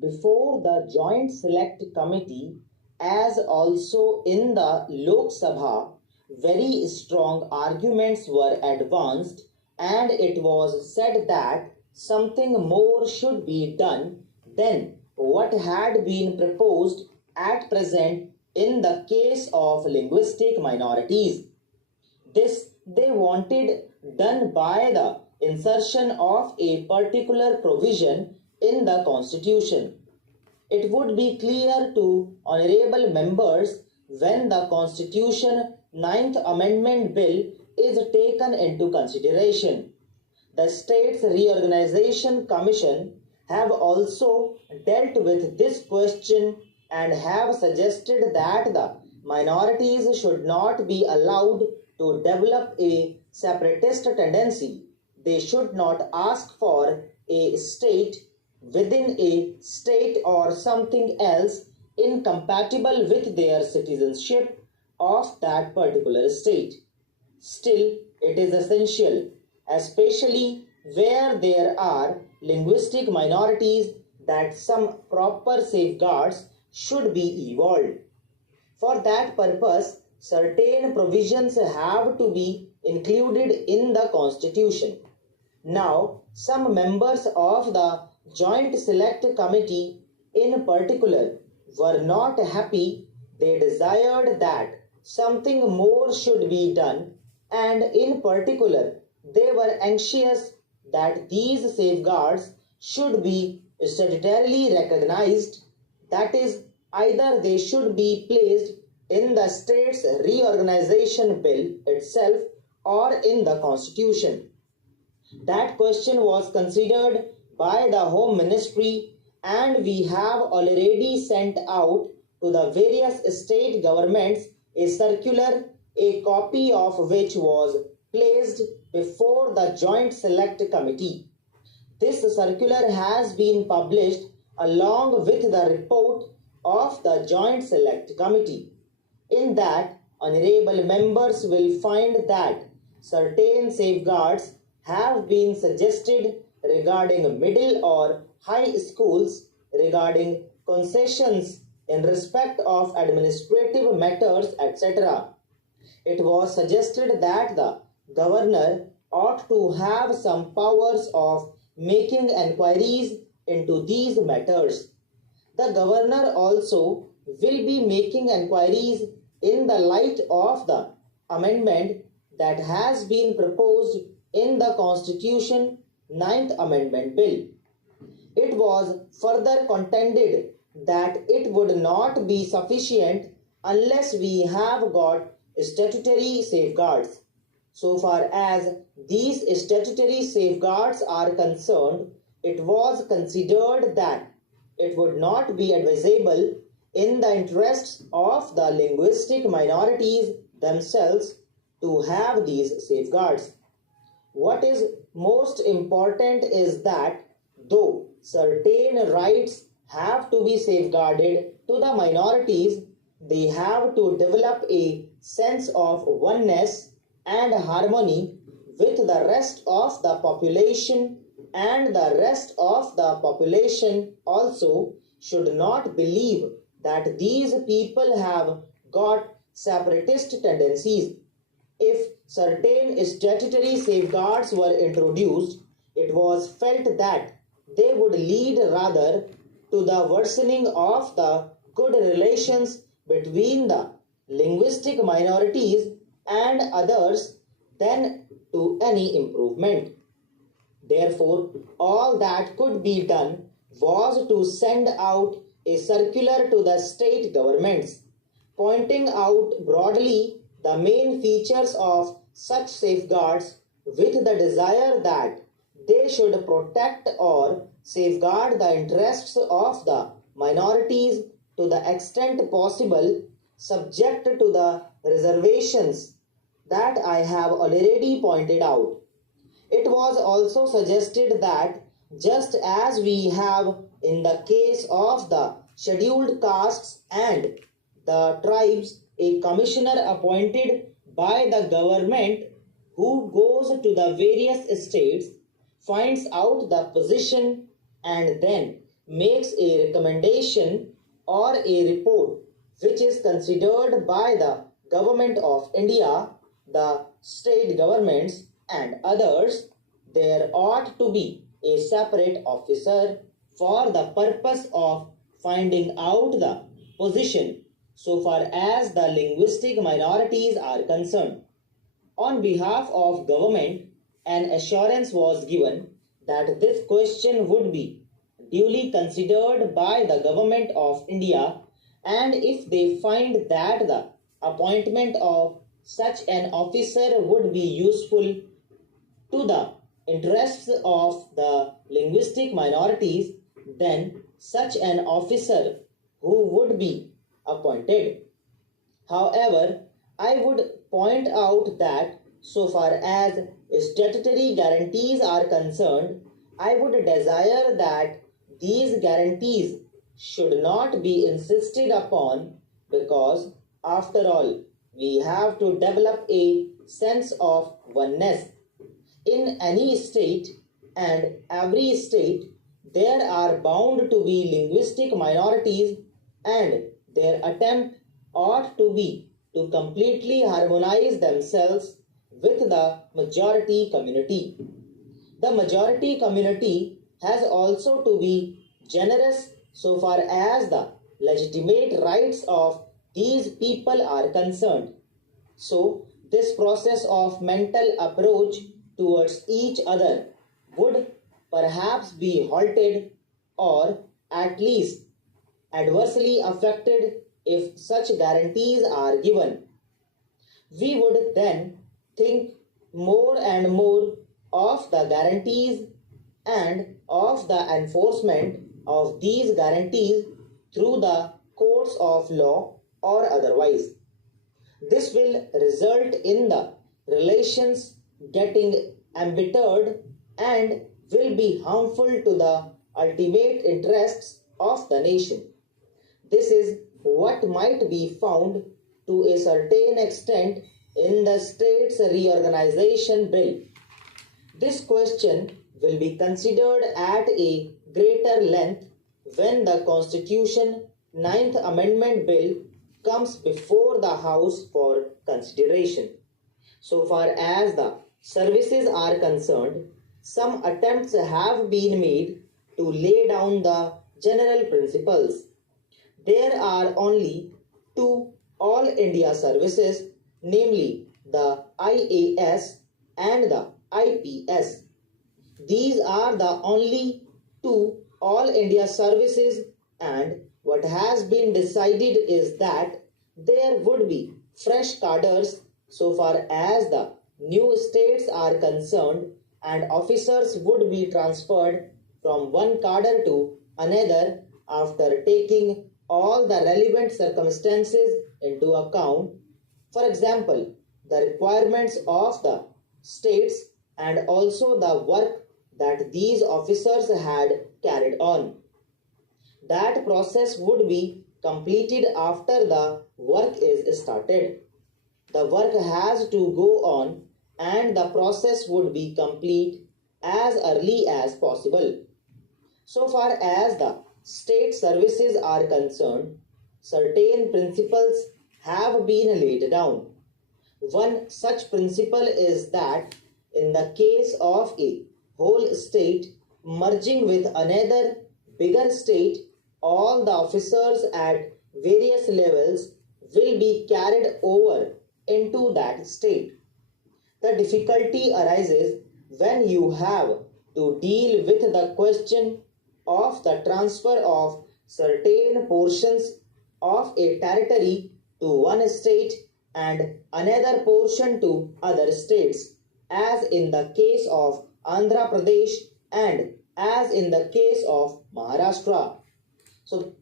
before the Joint Select Committee as also in the Lok Sabha, very strong arguments were advanced and it was said that something more should be done than what had been proposed at present in the case of linguistic minorities. This they wanted done by the insertion of a particular provision in the Constitution. It would be clear to honorable members when the Constitution Ninth Amendment Bill is taken into consideration. The States Reorganization Commission have also dealt with this question and have suggested that the minorities should not be allowed to develop a separatist tendency. They should not ask for a state within a state or something else incompatible with their citizenship of that particular state. Still, it is essential, especially where there are linguistic minorities, that some proper safeguards should be evolved. For that purpose, certain provisions have to be included in the Constitution. Now, some members of the Joint Select Committee in particular were not happy. They desired that something more should be done, and in particular they were anxious that these safeguards should be statutorily recognized, that is, either they should be placed in the States Reorganization Bill itself or in the Constitution. That question was considered by the Home Ministry, and we have already sent out to the various state governments a circular, a copy of which was placed before the Joint Select Committee. This circular has been published along with the report of the Joint Select Committee. In that, honorable members will find that certain safeguards have been suggested regarding middle or high schools, regarding concessions in respect of administrative matters, etc. It was suggested that the governor ought to have some powers of making enquiries into these matters. The governor also will be making enquiries in the light of the amendment that has been proposed in the Constitution Ninth Amendment Bill. It was further contended that it would not be sufficient unless we have got statutory safeguards. So far as these statutory safeguards are concerned, it was considered that it would not be advisable in the interests of the linguistic minorities themselves to have these safeguards. What is most important is that though certain rights have to be safeguarded to the minorities, they have to develop a sense of oneness and harmony with the rest of the population, and the rest of the population also should not believe that these people have got separatist tendencies. If certain statutory safeguards were introduced, it was felt that they would lead rather to the worsening of the good relations between the linguistic minorities and others than to any improvement. Therefore, all that could be done was to send out a circular to the state governments, pointing out broadly the main features of such safeguards with the desire that they should protect or safeguard the interests of the minorities to the extent possible, subject to the reservations that I have already pointed out. It was also suggested that just as we have in the case of the scheduled castes and the tribes a commissioner appointed by the government who goes to the various states, finds out the position, and then makes a recommendation or a report which is considered by the Government of India, the state governments and others, there ought to be a separate officer for the purpose of finding out the position so far as the linguistic minorities are concerned. On behalf of government, an assurance was given that this question would be duly considered by the Government of India, and if they find that the appointment of such an officer would be useful to the interests of the linguistic minorities, then such an officer who would be appointed. However, I would point out that so far as statutory guarantees are concerned, I would desire that these guarantees should not be insisted upon, because after all, we have to develop a sense of oneness. In any state and every state, there are bound to be linguistic minorities, and their attempt ought to be to completely harmonize themselves with the majority community. The majority community has also to be generous so far as the legitimate rights of these people are concerned. So, this process of mental approach towards each other would perhaps be halted or at least adversely affected if such guarantees are given. We would then think more and more of the guarantees and of the enforcement of these guarantees through the courts of law or otherwise. This will result in the relations getting embittered and will be harmful to the ultimate interests of the nation. This is what might be found to a certain extent in the States Reorganization Bill. This question will be considered at a greater length when the Constitution 9th Amendment Bill comes before the House for consideration. So far as the services are concerned, some attempts have been made to lay down the general principles. There are only two All India services, namely the IAS and the IPS. These are the only two All India services, and what has been decided is that there would be fresh cadres so far as the new states are concerned, and officers would be transferred from one cadre to another after taking all the relevant circumstances into account. For example, the requirements of the states and also the work that these officers had carried on. That process would be completed after the work is started. The work has to go on, and the process would be complete as early as possible. So far as the state services are concerned, certain principles have been laid down. One such principle is that in the case of a whole state merging with another bigger state, all the officers at various levels will be carried over into that state. The difficulty arises when you have to deal with the question of the transfer of certain portions of a territory to one state and another portion to other states, as in the case of Andhra Pradesh and as in the case of Maharashtra. So